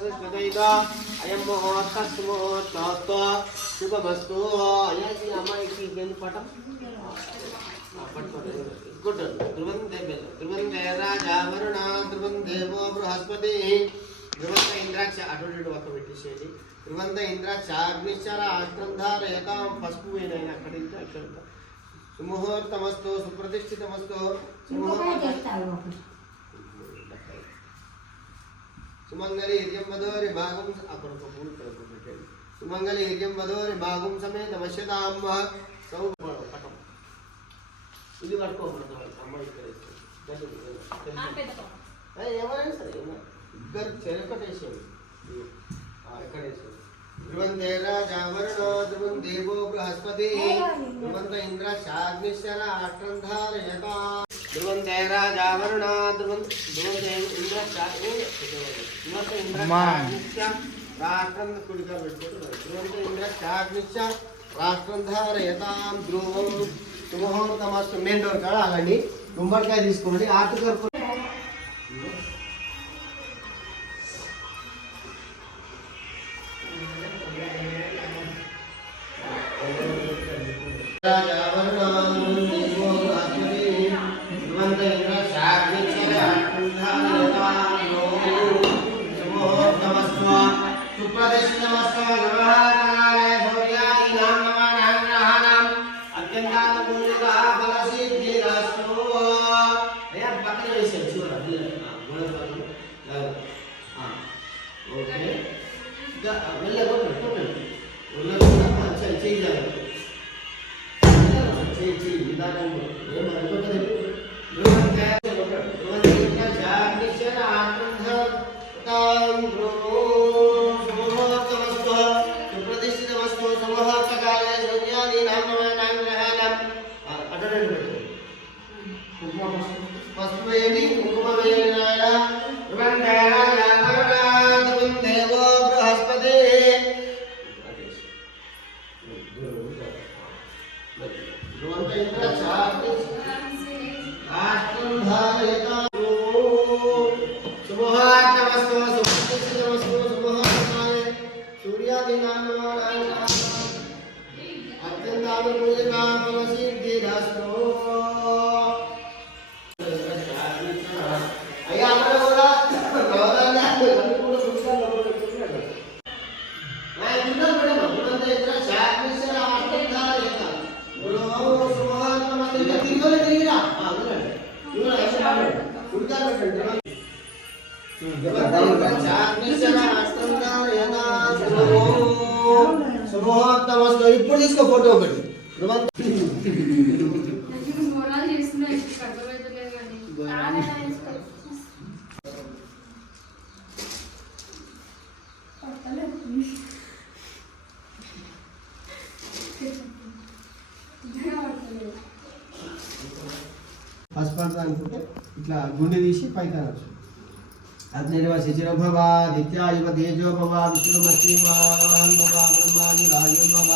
అయం ముహూర్తస్ముహూర్తోస్తు శుభమస్తు. అయ్యాకి అమ్మాయికి ఇంకెందు పటం గుడ్. ధ్రువందే రాజా వరుణ ధ్రువం దేవో బృహస్పతి ధ్రువంత ఇంద్రాక్ష అటువంటి ఒక పెట్టేసేది. ధ్రువంత ఇంద్రాక్ష అగ్నిశ్చర అస్త్రం ధారయతాం. పసుపు వేనైనా అక్కడ అక్కడ సుముహూర్తమస్తు సుప్రతిష్ఠితమస్తు. సుమంగళి యజ్ఞం వదోరి భాగం అక్కడ ఒక పూలు పెట్టండి. సుమంగళి యజ్ఞం వదోరి భాగం సమేత వశ్యతాంబ సౌ పటం ఇది పట్టుకోకూడదు. అమ్మాయి ఇక్కడ ఎవరైనా సరే ఇద్దరు చెరకటేసేది ఎక్కడ వేసేది. ధ్రువంతే రాజా వరుణ ధ్రువం దేవో బృహస్పతి ధ్రువంత ఇంద్ర శాగ్నిశ్చర అష్ట్రంధారయతా. ధ్రువంతే రాజా వరుణ ధ్రువంతే ఇంద్ర రాష్ట్రం కుడిగా పెట్టుకుంటున్నారు. ధ్రువంత ఇంద్ర శాగ్నిశ్చ రాష్ట్రం ధారయతాం. ధ్రువం శుభముహూర్తమస్తు. మెయిన్ డోర్ కాడ అలాంటి గుమ్మడికాయ తీసుకోండి. ఆర్టికల్ ఇప్పుడు తీసుకో ఫోటో ఒకటి. పసుపు అనుకుంటే ఇట్లా గుండె తీసి పైకి అనొచ్చు. అగ్నిర్వ శిశిర భవ నిత్యాయువ తేజో భవ విష్ణుమత్రిమాన్ భవ బ్రహ్మాని రాజో భవ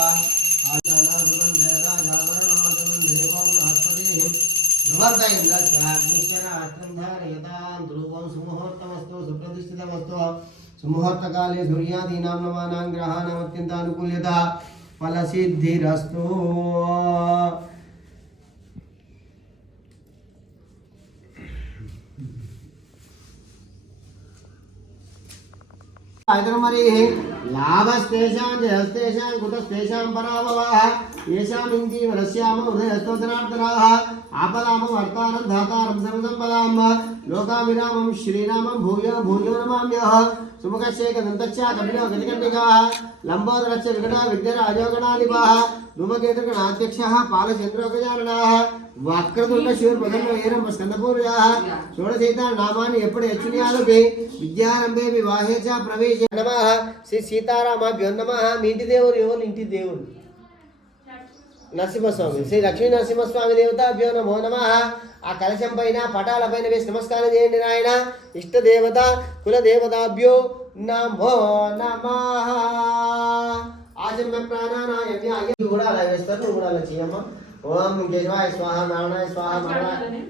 ఆచానా ధ్రువంతే రాజా వరుణాధవం దేవో బృహస్పతి ధ్రువంత ఇంద్ర శాగ్నిశ్చర అష్ట్రంధారయతాం. ధ్రువం సుముహూర్తమస్తు సుప్రతిష్ఠితమస్తు. సుముహూర్తకాలే సూర్యాదీనాం నవానాం గ్రహాణాం అత్యంతానుకూల్యత ఫలసిద్ధిరస్తు. మరి లాభస్తేషాం జయస్తేషాం కుతస్తేషాం పరాభవః ఏషాం ఇంజీవనస్యామ హృదయస్తోత్రార్థరాః ఆపదామ వర్తారం ధాతారం సర్వసంపదాం లోకావిరామం శ్రీరామం భూయో భూయో నమామ్యః. సుముఖస్యేక దంతచ్చ కపిలో గతికండికాః లంబోదరచ్చ వికటా విద్యరాజోగణాధిపः ధూమకేతుగణాధ్యక్షः పాలచంద్రోగజాననాः వక్రతుండ శూర్పదల్లో ఏరం స్కందపూర్యాः షోడశైతాన్ నామాన్ని ఎప్పుడు హెచ్చునియాలకి విద్యారంభే వివాహే చ ప్రవేశ నమః. శ్రీ సీతారామాభ్యో నమః. మీ ఇంటి దేవుడు ఎవరు? ఇంటి దేవుడు నరసింహస్వామి. శ్రీ లక్ష్మీ నరసింహస్వామి దేవతాభ్యో నమో నమః. ఆ కలశం పైన పటాల పైన వేసి నమస్కారం చేయండి నాయన. ఇష్టదేవత కులదేవతాభ్యో నమో నమః. ఆచమ్య ప్రాణానాయ కూడా అలా వేస్తారు. నువ్వు కూడా అలా చేయమ్మా. ఓం కేశవాయ స్వాహ నారాయణ స్వాహ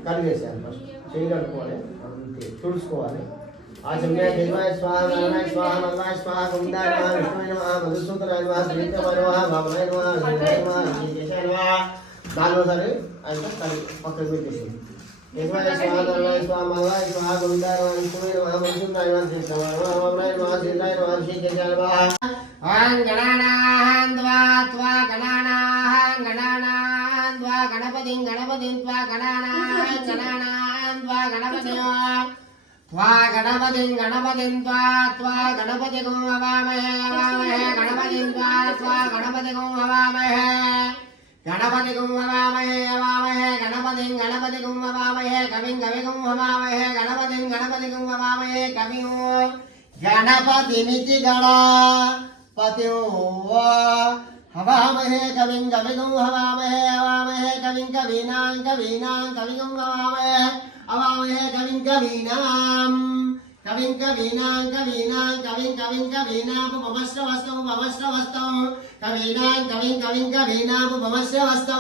కలిగేసారు. ఫస్ట్ చేయి కట్టుకోవాలి, అంతే తుడుచుకోవాలి. आचम्य देवाय स्वाहा नारायणाय स्वाहा मंगलाय स्वाहा गोविंदाय नमः विष्णुवे नमः मधुसूदनाय नमः श्रीरामाय नमः वामनाय नमः विष्णुवे नमः ऋषिकेशाय नमः नालो सारे ऐसा सारे पकड़ में कैसे देवाय स्वाहा नारायणाय स्वाहा मंगलाय स्वाहा गोविंदाय नमः विष्णुवे नमः मधुसूदनाय नमः श्रीरामाय नमः वामनाय नमः श्रीरामाय नमः ऋषिकेशाय नमः ओम गणानां त्वा गणानां त्वा गणपतिं त्वा गणानां त्वा गणपतिं त्वा गणपतिं त्वा गणपतिं हवामहे गणपतिं त्वा गणपतिं हवामहे गणपतिं हवामहे गणपतिं हवामहे कविं हवामहे गणपतिं हवामहे कविं गणपतिमिति गणपतिं हवामहे कविं हवामहे कविं कवीनां कविं हवामहे कविं कवीनां उपमश्रवस्तौ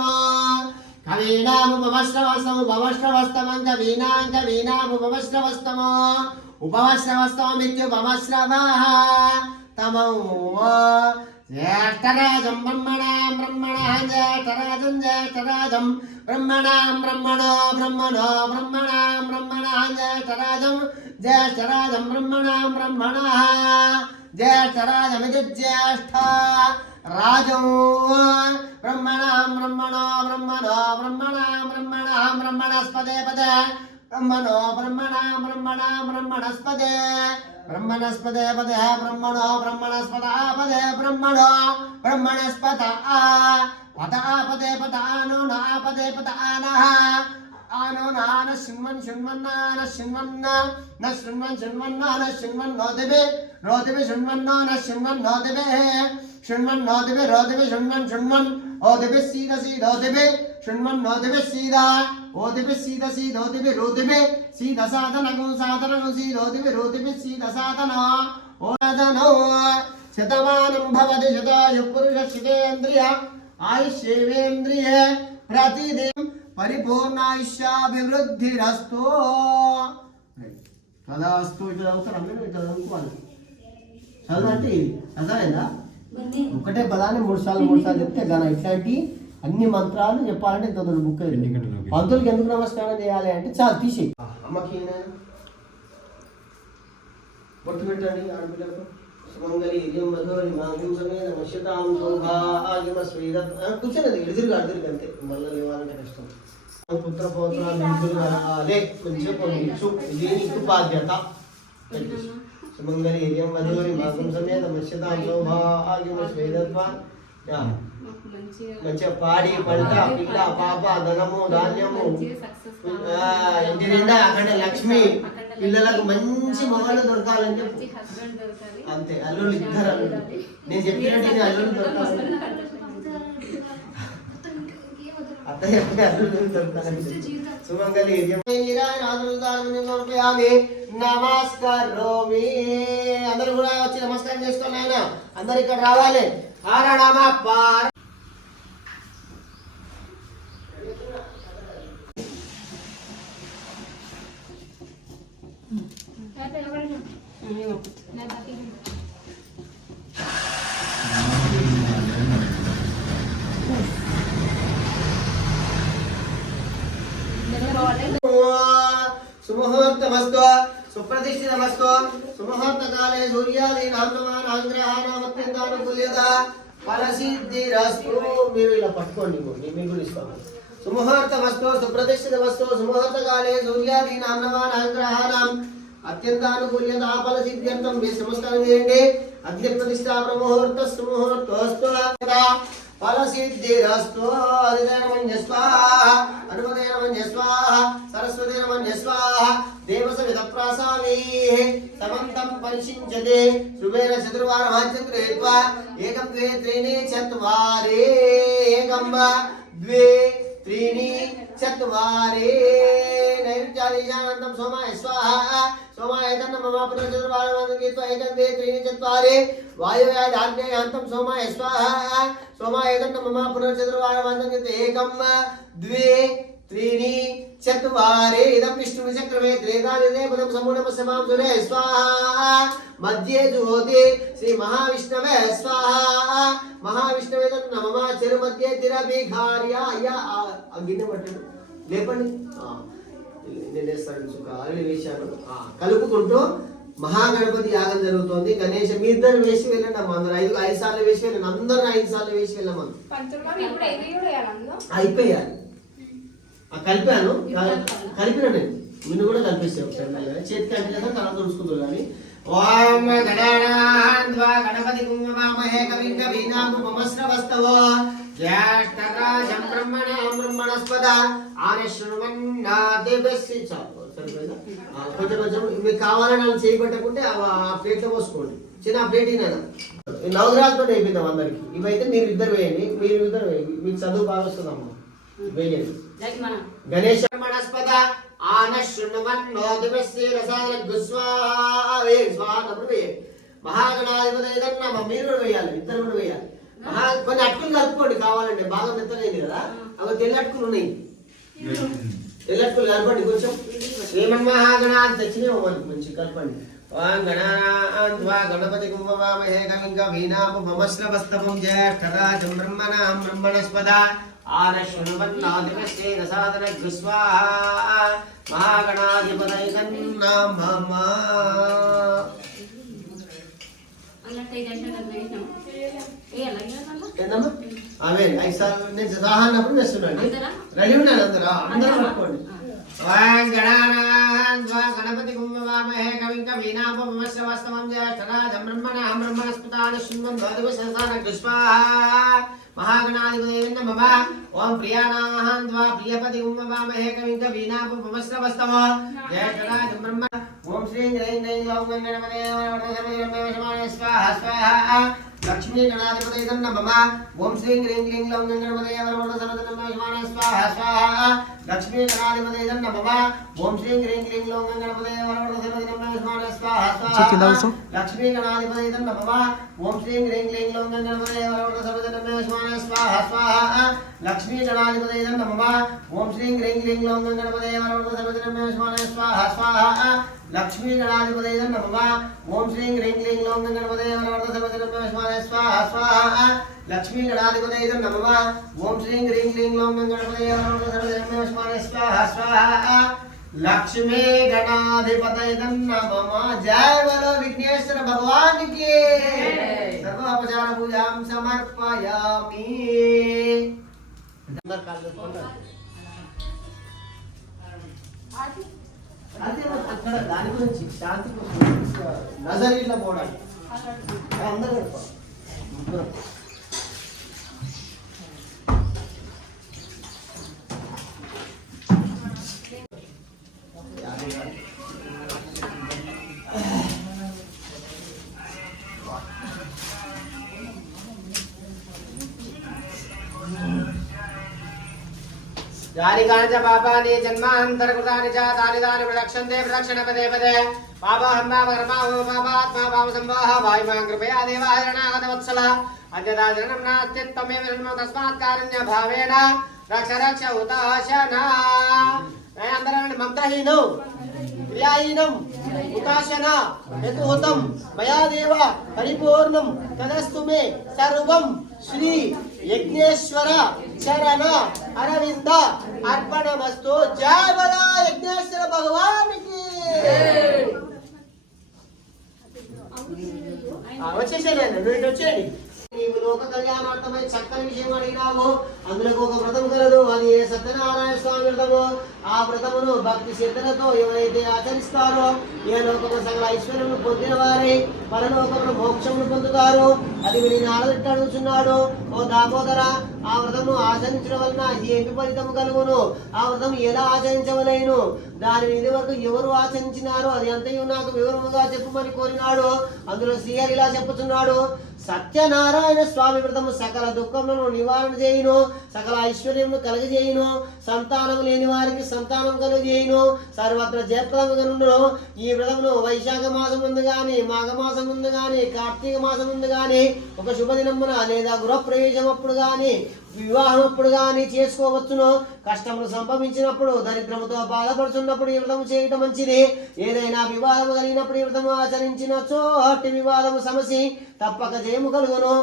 कवीनां उपमश्रवस्तौ उपमश्रवस्तमित्युपमश्रवः तमो ज्येष्ठराजं ज्येष्ठराजं ज्येष्ठराजं ज्येष्ठराजमिति ज्येष्ठ राजो ब्रह्मणस्पदे पदे ब्रह्मणस्पदे ब्रह्मणस्पदे पदे ब्रह्मणस्पदा पदे ब्रह्मणस्पदा पदे पदानो नापदे पदानः आनो नान शृण्वन्नो दिवे रोदिवे शृण्वन्नो न शृण्वन्नो दिवे शृण्वन्नो दिवे रोदिवे शृण्वन् ओ दिवे सीधा दिवे शृण्वन्नो दिवे सीधा ओ दिवे सीधा ओ दिवे रोदिवे सीधा साधनगो सीधो दिवे रोदिवे सीधा साधन ओ साधनो शतमानं भवति शतायुः पुरुषस्येन्द्रिय आयुष्येवेन्द्रिय प्रतिदिनं परिपूर्णायुष्याभिवृद्धिरस्तु తదాస్తు ఇట్లా చదువుతారు అందరూ ఇట్లా చదువుకోవాలి చదవంటే ఇది అర్థమైందా ఒకటే పదాన్ని మూడు సార్లు చెప్తే గన ఇట్లాంటి అన్ని మంత్రాలు చెప్పాలంటే ఇంత బుక్ అయింది పంతులకి ఎందుకు నమస్కారం చేయాలి అంటే చాలా తీసి అమ్మకి బొట్టు పెట్టండి ఆడపిల్లకు సుమంగళి ఇరియం మధురి మాంగళ్యం సమేత నశ్యతాం సౌభాగ్యమ శ్రీద కూర్చొని ఎదురుగా అంతే మళ్ళీ లేవాలంటే కష్టం పుత్ర పౌత్ర మిత్రులు రాలే మంచిగా కొన్ని ఇది నీకు బాధ్యత సుమంగళి ఇరియం మధురి మాంగళ్యం సమేత నశ్యతాం సౌభాగ్యమ శ్రీదత్వ మంచిగా పాడి పంట పిల్ల పాప ధనము ధాన్యము ఇంటి నిండా అక్కడ లక్ష్మి పిల్లలకు మంచి మొగలు దొరకాలని చెప్పి అంతే అల్లుళ్ళు ఇద్దరు అల్లుళ్ళు నేను చెప్పినట్టు అల్లుళ్ళు దొరకాలి అత్త చెప్పే అల్లుళ్ళు దొరకాలని సుమంగళి నమస్కారోమి అందరూ కూడా వచ్చి నమస్కారం చేసుకోండి ఆయన అందరు ఇక్కడ రావాలి సుముహూర్తమస్తు సుప్రతిష్ఠితమస్తు సుముహూర్తకాలే సూర్యాదీనాం నమానాగ్రహానామత్యంతానుకూల్యత ఫలసిద్ధిరస్తు మీరు ఇలా పట్టుకోండి మీకు కూడా ఇస్తాను సుముహూర్తమస్తు సుప్రతిష్ఠితమస్తు సుముహూర్తకాలే సూర్యాదీనాం నమానాగ్రహానాం అత్యంతానుకూల్యత ఫలసిద్ధ్యర్థం మీరు నమస్కారం చేయండి అగ్ని ప్రతిష్ఠా బ్రహ్మముహూర్తస్తు ముహూర్తోస్తు ఫలసిద్ధిరస్తు హరిదేనమన్య స్వాహ హనుమదేనమన్య స్వాహ సరస్వతేనమన్య స్వాహ దేవసవిధ ప్రాసామీ సమంతం పరిశించతే శుభేన చతుర్వారమాజ్యం కృత్వా ఏకం ద్వే త్రీణి చత్వారే ఏకం ద్వే త్రీణి చత్వారే నైరుత్యాదీశానంతం సోమాయ స్వాహ सोमाय तन्न मम पुनर्चतुर्वारं कृत्वा एकं द्वे त्रीणि चत्वारि वायुव्याधाग्नेयान्तं सोमाय स्वाहा सोमाय तन्न मम पुनर्चतुर्वारं कृत्वा एकं द्वे त्रीणि चत्वारि इदं विष्णु चक्रमे त्रेतानि देवतं समूढमस्य मां सुरे स्वाहा मध्ये जुहोति श्री महाविष्णवे स्वाहा महाविष्णवे नमः చెరు మధ్య తిరబిఘార్య యా అగ్గిని పట్టండి లేపండి నేను వేస్తాను సుఖాలు వేశాను కలుపుకుంటూ మహాగణపతి యాగం జరుగుతోంది. గణేష్ మీ ఇద్దరు వేసి వెళ్ళండి అమ్మ. అందరూ 5 సార్లు వేసి వెళ్ళండి. అందరూ 5 సార్లు వేసి వెళ్ళమని అయిపోయారు. కలిపాను కలిపిన నేను నిన్ను కూడా కలిపిస్తాను ఒకసారి చేతి కలిపిన తల తుడుచుకుంటారు కానీ ఓం గణపతి కుంభవామహే కవిం కవీనాముపమస్రవస్తవ జ్యేష్ఠరాజం బ్రహ్మణస్పద ఆనశృణ్వన్నాదిభ్యస్సి సరిపోయిందా? కొంచెం కొంచెం మీకు కావాలని వాళ్ళు చేయబట్టకుంటే ఆ ప్లేట్లో పోసుకోండి. చిన్న ప్లేట్ అయినా నవగ్రహాలతో అయిపోయిందాం అందరికి. ఇవైతే మీరు ఇద్దరు వేయండి, మీరు ఇద్దరు వేయండి. మీకు చదువు బాగా వస్తుందమ్మా. వేయండి. గణేశ మనస్పద ఆనశృణ్వన్నోదిభ్యస్సి రసాయనగ్స్వాహే స్వాహప్పుడు వేయండి. మహాగణాధిపతి మీరు కూడా వేయాలి, ఇద్దరు కూడా వేయాలి. కొన్ని అటుకులు కలుపుకోండి కావాలంటే, బాగా మెత్తగైంది కదా. అవి తెల్ల అటుకులు ఉన్నాయి, తెల్ల అటుకులు కలపండి. కొంచెం శ్రీమన్మహాగణాన్ని తెచ్చినావు మనకు మంచి కలపండి. గణపతి కుంభవామహే కవిం కవీనాముపమస్రవస్తవం జ్యేష్ఠరాజం బ్రహ్మణస్పద ఆనశృణ్వన్నాదిభ్యస్సి రసాయనగ్స్వాహా మహాగణాధిపతయే నమః. అవే 5 సార్లు నేను సహాన్నప్పుడు వేస్తున్నాండి. రెడీ ఉన్నాను అందరూ పట్టుకోండి. గణపతి కుంభవామహే కవిం కవీనాముపమస్రవస్తవం జ్యేష్ఠరాజం బ్రహ్మణస్పద ఆనశృణ్వన్నాదిభ్యస్సి మహాగణాధిపతయే నమః. ఓం ప్రియానాహంద్వా ప్రియపతి కుంభవామహే కవిం కవీనాముపమస్రవస్తవ జ్యేష్ఠరాజం బ్రహ్మ. ఓం శ్రీ గ్రైం గ్రైం గ్లౌం గణపతయే నమః. స్వాహా స్వాహా లక్ష్మీ గణాధిపతయే నమః. ఓం శ్రీ గ్రైం గ్రైం గ్లౌం గణపతయే నమః. స్వాహా స్వాహా లక్ష్మీ గణాధిపతయే నమః. ఓం శ్రీ గ్రైం గ్రైం గ్లౌం గణపతయే నమః. స్వాహా స్వాహా లక్ష్మీ గణాధిపతయే నమః. ఓం శ్రీ గ్రైం గ్రైం గ్లౌం గణపతయే నమః. స్వాహా స్వాహా లక్ష్మీ గణాధిపతయే నమః. ఓం శ్రీ గ్రైం గ్రైం గ్లౌం గణపతయే నమః. స్వాహా స్వాహా లక్ష్మీ గణాధిపతయే నమః. ఓం శ్రీ గ్రైం గ్రైం గ్లౌం గణపతయే నమః. స్వాహా స్వాహా లక్ష్మీ గణాధిపతయే నమః. ఓం శ్రీ గ్రైం గ్రైం గ్లౌం గణపతయే నమః. స్వాహా స్వాహా లక్ష్మీ గణాధిపతయే నమః. జయ బలో విఘ్నేశ్వర భగవాన్ కి. సర్వోపచార పూజాం సమర్పయామి. అక్కడ దాని గురించి శాంతి నజర్ ఇట్లా పోవడానికి అందరూ यानि कानि च पापानि जन्मान्तरकृतानि च तानि तानि प्रदक्षन्ते प्रदक्षिण पदे पदे पापाहं पापकर्माहं पापात्मा पापसम्भवः वायुमां कृपया देवाय शरणागतवत्सलः अन्यथा शरणं नास्ति त्वमेव शरणं तस्मात् कारुण्यभावेन रक्ष रक्ष हुताशना. అందరం మంత్రహీనం క్రియాహీనం ఉతాశన యతుహుతం మయా దేవ పరిపూర్ణం తదస్తు మే సర్వం శ్రీ యజ్ఞేశ్వర చరణ అరవింద అర్పణమస్తు. జయ బలో యజ్ఞేశ్వర భగవానికి. వచ్చేసేయండి వచ్చేయండి. నీవు లోక కళ్యాణార్థమై చక్కని విషయం అడిగినావు. అందులో ఒక వ్రతం కలదు, అది సత్యనారాయణ స్వామి వ్రతము. ఆ వ్రతమును భక్తి శ్రద్ధలతో ఎవరైతే ఆచరిస్తారో ఏ లోకము సకల ఐశ్వర్యమును పొందిన వారై పరలోకమును మోక్షమును పొందుతారు. అది విని నారదుడు అడుగుచున్నాడు, ఓ దామోదర, ఆ వ్రతము ఆచరించడం వలన ఏమి ఫలితము కలుగును? ఆ వ్రతం ఎలా ఆచరించవలేను? దానిని ఇది వరకు ఎవరు ఆచరించినారో అది అంతయు నాకు వివరముగా చెప్పుమని కోరినాడు. అందులో శ్రీహరి ఇలా చెప్పుచున్నాడు, సత్యనారాయణ స్వామి వ్రతము సకల దుఃఖములను నివారణ చేయును, సకల ఐశ్వర్యమును కలుగజేయును, సంతానం లేని వారికి సంతానం కలుగజేయును, సర్వత్ర జయప్రదముగా నుండును. ఈ వ్రతమును వైశాఖ మాసం ముందు గాని, మాఘమాసం ముందు గాని, కార్తీక మాసం ముందు గాని, ఒక శుభదినమున లేదా గృహప్రవేశం అప్పుడు గాని, వివాహం అప్పుడు కానీ చేసుకోవచ్చును. కష్టములు సంభవించినప్పుడు, దరిద్రముతో బాధపడుతున్నప్పుడు ఈ వ్రతము చేయటం మంచిది. ఏదైనా వివాదము కలిగినప్పుడు ఈ వ్రతము ఆచరించినచో అట్టి వివాదము సమసి తప్పక జయము కలుగును.